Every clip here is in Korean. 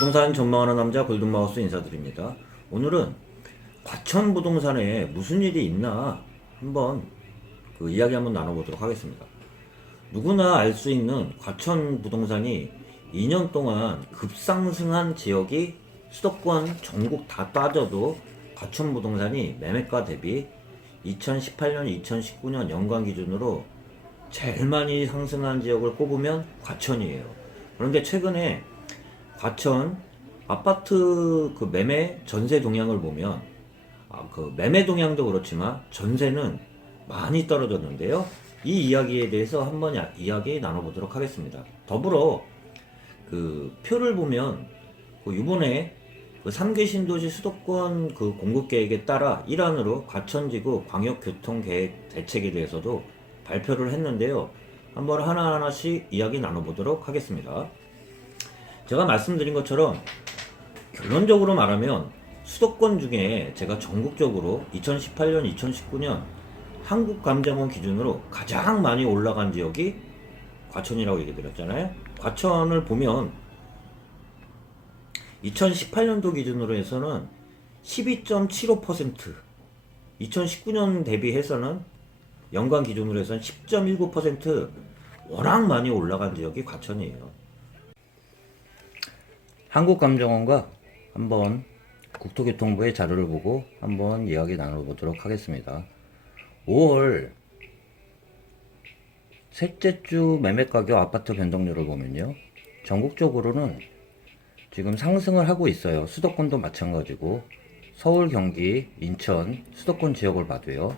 부동산 전망하는 남자 골든마우스 인사드립니다. 오늘은 과천 부동산에 무슨 일이 있나 한번 이야기 한번 나눠보도록 하겠습니다. 누구나 알 수 있는 과천 부동산이 2년 동안 급상승한 지역이 수도권 전국 다 따져도 과천 부동산이 매매가 대비 2018년, 2019년 연간 기준으로 제일 많이 상승한 지역을 꼽으면 과천이에요. 그런데 최근에 과천 아파트 매매 전세 동향을 보면 매매 동향도 그렇지만 전세는 많이 떨어졌는데요. 이 이야기에 대해서 한번 이야기 나눠보도록 하겠습니다. 더불어 표를 보면 이번에 3개 신도시 수도권 공급계획에 따라 일환으로 과천지구 광역교통계획 대책에 대해서도 발표를 했는데요. 한번 하나하나씩 이야기 나눠보도록 하겠습니다. 제가 말씀드린 것처럼 결론적으로 말하면 수도권 중에 제가 전국적으로 2018년, 2019년 한국감정원 기준으로 가장 많이 올라간 지역이 과천이라고 얘기 드렸잖아요. 과천을 보면 2018년도 기준으로 해서는 12.75%, 2019년 대비해서는 연간 기준으로 해서는 10.19% 워낙 많이 올라간 지역이 과천이에요. 한국감정원과 한번 국토교통부의 자료를 보고 한번 이야기 나눠보도록 하겠습니다. 5월 셋째 주 매매가격 아파트 변동률을 보면요, 전국적으로는 지금 상승을 하고 있어요. 수도권도 마찬가지고 서울, 경기, 인천, 수도권 지역을 봐도요,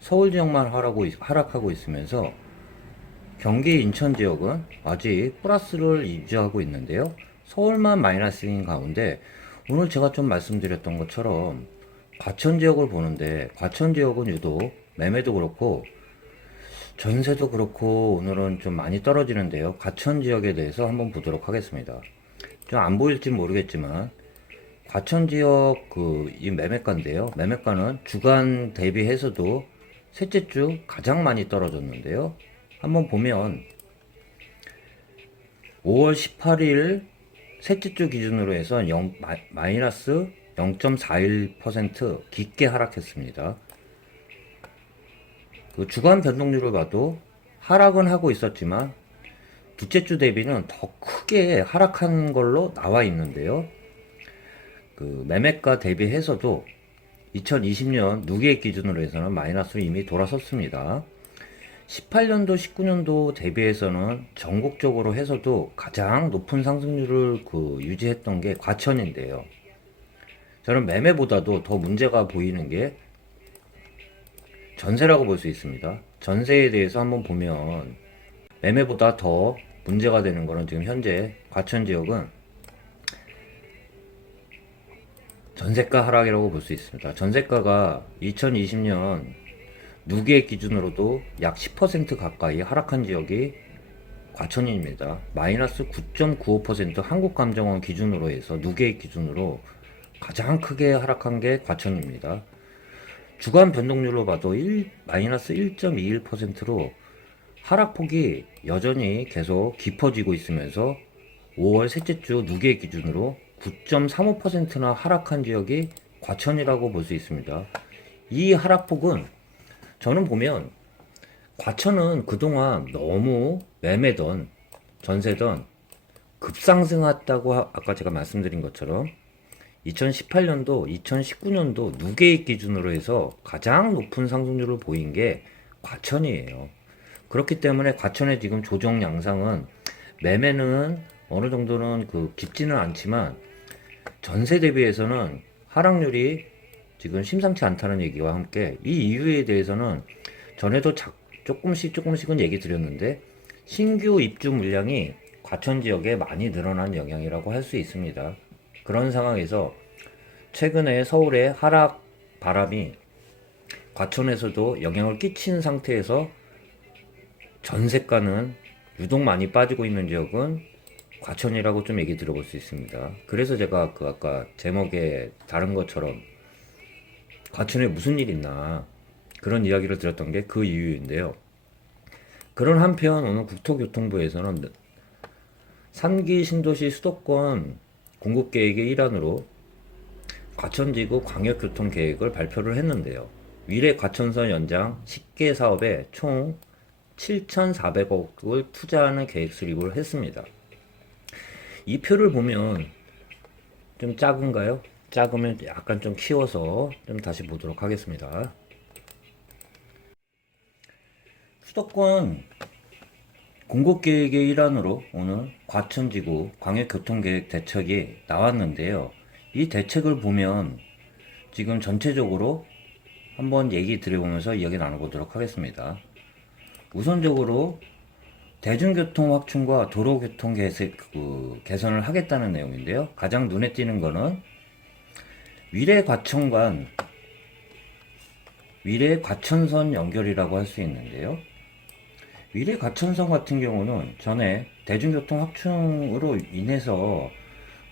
서울 지역만 하락하고 있으면서 경기, 인천 지역은 아직 플러스를 유지하고 있는데요. 서울만 마이너스인 가운데 오늘 제가 좀 말씀드렸던 것처럼 과천 지역을 보는데, 과천 지역은 유독 매매도 그렇고 전세도 그렇고 오늘은 좀 많이 떨어지는데요. 과천 지역에 대해서 한번 보도록 하겠습니다. 좀 안 보일지 모르겠지만 과천 지역 이 매매가인데요. 매매가는 주간 대비해서도 셋째 주 가장 많이 떨어졌는데요. 한번 보면 5월 18일 셋째 주 기준으로 해서 마이너스 0.41% 깊게 하락했습니다. 주간 변동률을 봐도 하락은 하고 있었지만 둘째 주 대비는 더 크게 하락한 걸로 나와 있는데요. 매매가 대비해서도 2020년 누계획 기준으로 해서는 마이너스로 이미 돌아섰습니다. 18년도, 19년도 대비해서는 전국적으로 해서도 가장 높은 상승률을 유지했던 게 과천인데요. 저는 매매보다도 더 문제가 보이는 게 전세라고 볼 수 있습니다. 전세에 대해서 한번 보면 매매보다 더 문제가 되는 거는 지금 현재 과천 지역은 전세가 하락이라고 볼 수 있습니다. 전세가가 2020년 누계획 기준으로도 약 10% 가까이 하락한 지역이 과천입니다. 마이너스 9.95% 한국감정원 기준으로 해서 누계획 기준으로 가장 크게 하락한 게 과천입니다. 주간 변동률로 봐도 마이너스 1.21%로 하락폭이 여전히 계속 깊어지고 있으면서 5월 셋째 주 누계획 기준으로 9.35%나 하락한 지역이 과천이라고 볼 수 있습니다. 이 하락폭은 저는 보면 과천은 그동안 너무 매매던 전세던 급상승했다고 아까 제가 말씀드린 것처럼 2018년도, 2019년도 누계획 기준으로 해서 가장 높은 상승률을 보인 게 과천이에요. 그렇기 때문에 과천의 지금 조정 양상은 매매는 어느 정도는 깊지는 않지만 전세 대비해서는 하락률이 지금 심상치 않다는 얘기와 함께 이 이유에 대해서는 전에도 조금씩은 얘기 드렸는데 신규 입주 물량이 과천 지역에 많이 늘어난 영향이라고 할 수 있습니다. 그런 상황에서 최근에 서울의 하락 바람이 과천에서도 영향을 끼친 상태에서 전세가는 유독 많이 빠지고 있는 지역은 과천이라고 좀 얘기 들어볼 수 있습니다. 그래서 제가 아까 제목에 다른 것처럼 과천에 무슨 일 있나 그런 이야기를 드렸던 게 그 이유인데요. 그런 한편 오늘 국토교통부에서는 3기 신도시 수도권 공급계획의 일환으로 과천지구 광역교통계획을 발표를 했는데요. 위례 과천선 연장 10개 사업에 총 7,400억을 투자하는 계획 수립을 했습니다. 이 표를 보면 좀 작은가요? 작으면 약간 좀 키워서 좀 다시 보도록 하겠습니다. 수도권 공급계획의 일환으로 오늘 과천지구 광역교통계획 대책이 나왔는데요. 이 대책을 보면 지금 전체적으로 한번 얘기 드려보면서 이야기 나눠보도록 하겠습니다. 우선적으로 대중교통 확충과 도로교통 개선을 하겠다는 내용인데요. 가장 눈에 띄는 거는 위례 과천선 연결이라고 할 수 있는데요. 위례 과천선 같은 경우는 전에 대중교통 확충으로 인해서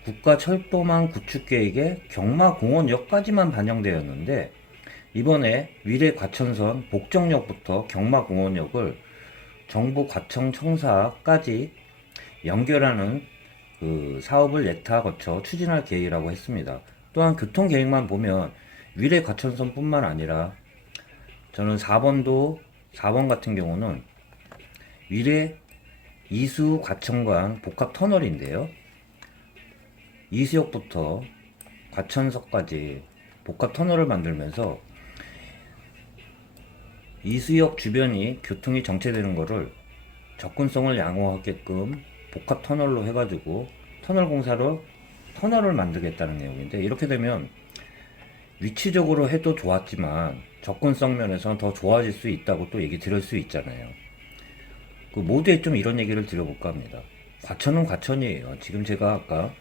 국가철도망 구축계획에 경마공원역까지만 반영되었는데, 이번에 위례 과천선 복정역부터 경마공원역을 정부 과천청사까지 연결하는 그 사업을 예타 거쳐 추진할 계획이라고 했습니다. 또한 교통계획만 보면 위례 과천선 뿐만 아니라 저는 4번 같은 경우는 위례 이수 과천간 복합 터널인데요. 이수역부터 과천석까지 복합 터널을 만들면서 이수역 주변이 교통이 정체되는 것을 접근성을 양호하게끔 복합 터널로 해가지고 터널을 만들겠다는 내용인데, 이렇게 되면 위치적으로 해도 좋았지만 접근성 면에서는 더 좋아질 수 있다고 또 얘기 드릴 수 있잖아요. 그 모두에 좀 이런 얘기를 드려볼까 합니다. 과천은 과천이에요. 지금 제가 아까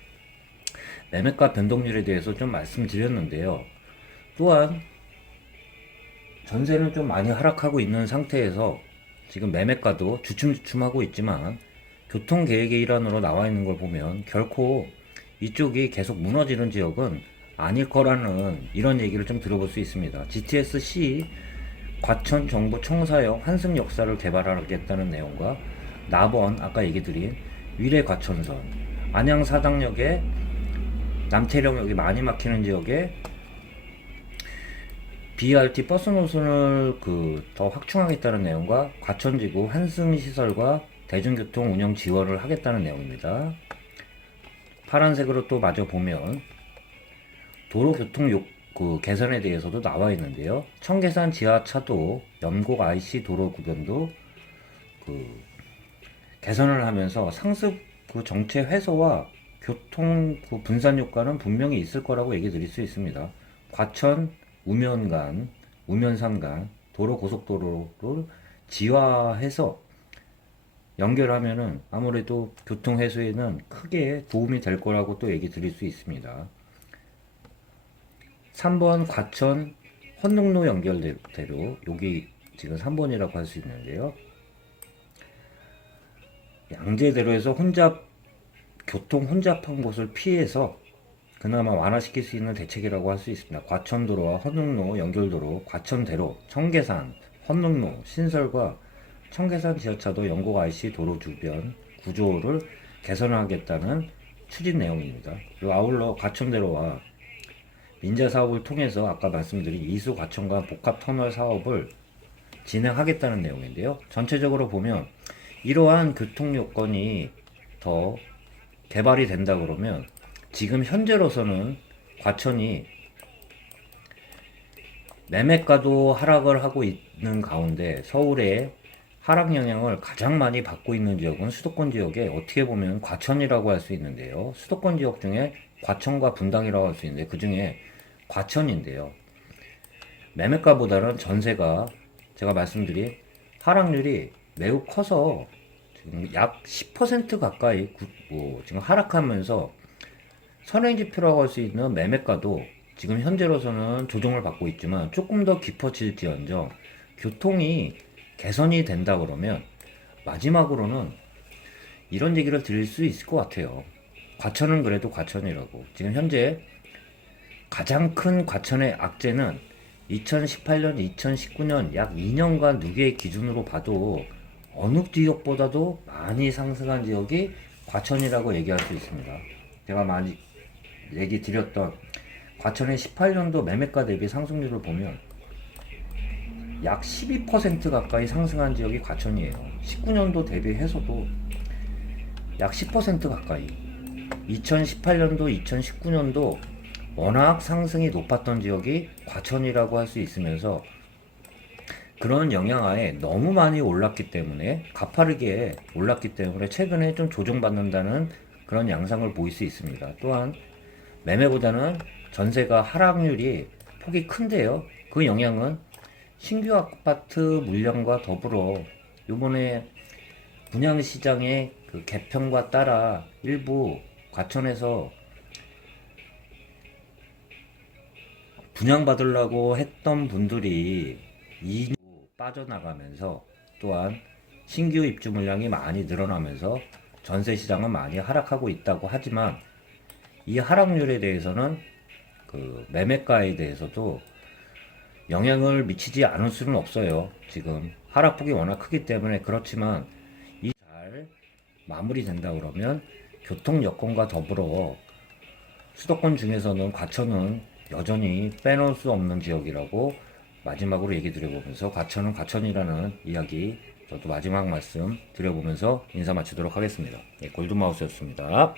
매매가 변동률에 대해서 좀 말씀드렸는데요. 또한 전세는 좀 많이 하락하고 있는 상태에서 지금 매매가도 주춤주춤하고 있지만 교통계획의 일환으로 나와 있는 걸 보면 결코 이쪽이 계속 무너지는 지역은 아닐 거라는 이런 얘기를 좀 들어볼 수 있습니다. GTS-C 과천 정부 청사역 환승 역사를 개발하겠다는 내용과 나번 아까 얘기 드린 위례 과천선 안양 사당역에 남태령역이 많이 막히는 지역에 BRT 버스 노선을 더 확충하겠다는 내용과 과천지구 환승 시설과 대중교통 운영 지원을 하겠다는 내용입니다. 파란색으로 또 마저 보면 도로교통 개선에 대해서도 나와 있는데요. 청계산 지하차도 연곡 IC 도로 구변도 개선을 하면서 상습 정체 회소와 교통 분산 효과는 분명히 있을 거라고 얘기 드릴 수 있습니다. 과천 우면산 간 도로 고속도로를 지화해서 연결하면은 아무래도 교통 해소에는 크게 도움이 될 거라고 또 얘기 드릴 수 있습니다. 3번 과천 헌릉로 연결대로, 여기 지금 3번이라고 할 수 있는데요. 양재대로에서 교통 혼잡한 곳을 피해서 그나마 완화시킬 수 있는 대책이라고 할 수 있습니다. 과천도로와 헌릉로 연결도로, 과천대로, 청계산, 헌릉로 신설과 청계산 지하차도 연곡 IC 도로 주변 구조를 개선하겠다는 추진 내용입니다. 그리고 아울러 과천대로와 민자 사업을 통해서 아까 말씀드린 이수 과천간 복합 터널 사업을 진행하겠다는 내용인데요. 전체적으로 보면 이러한 교통 요건이 더 개발이 된다 그러면 지금 현재로서는 과천이 매매가도 하락을 하고 있는 가운데 서울의 하락 영향을 가장 많이 받고 있는 지역은 수도권 지역에 어떻게 보면 과천이라고 할 수 있는데요. 수도권 지역 중에 과천과 분당이라고 할 수 있는데 그 중에 과천인데요. 매매가보다는 전세가 제가 말씀드린 하락률이 매우 커서 지금 약 10% 가까이 지금 하락하면서 선행지표라고 할 수 있는 매매가도 지금 현재로서는 조정을 받고 있지만 조금 더 깊어질지언정 교통이 개선이 된다 그러면 마지막으로는 이런 얘기를 드릴 수 있을 것 같아요. 과천은 그래도 과천이라고. 지금 현재 가장 큰 과천의 악재는 2018년, 2019년 약 2년간 누계의 기준으로 봐도 어느 지역보다도 많이 상승한 지역이 과천이라고 얘기할 수 있습니다. 제가 얘기 드렸던 과천의 18년도 매매가 대비 상승률을 보면 약 12% 가까이 상승한 지역이 과천이에요. 19년도 대비해서도 약 10% 가까이. 2018년도, 2019년도 워낙 상승이 높았던 지역이 과천이라고 할 수 있으면서 그런 영향하에 너무 많이 올랐기 때문에 가파르게 올랐기 때문에 최근에 좀 조정받는다는 그런 양상을 보일 수 있습니다. 또한 매매보다는 전세가 하락률이 폭이 큰데요. 그 영향은 신규 아파트 물량과 더불어 요번에 분양시장의 그 개편과 따라 일부 과천에서 분양받으려고 했던 분들이 빠져나가면서 또한 신규 입주 물량이 많이 늘어나면서 전세 시장은 많이 하락하고 있다고 하지만 이 하락률에 대해서는 그 매매가에 대해서도 영향을 미치지 않을 수는 없어요. 지금 하락폭이 워낙 크기 때문에. 그렇지만 이 잘 마무리된다 그러면 교통 여건과 더불어 수도권 중에서는 과천은 여전히 빼놓을 수 없는 지역이라고 마지막으로 얘기 드려보면서 과천은 과천이라는 이야기 저도 마지막 말씀 드려보면서 인사 마치도록 하겠습니다. 네, 골드마우스였습니다.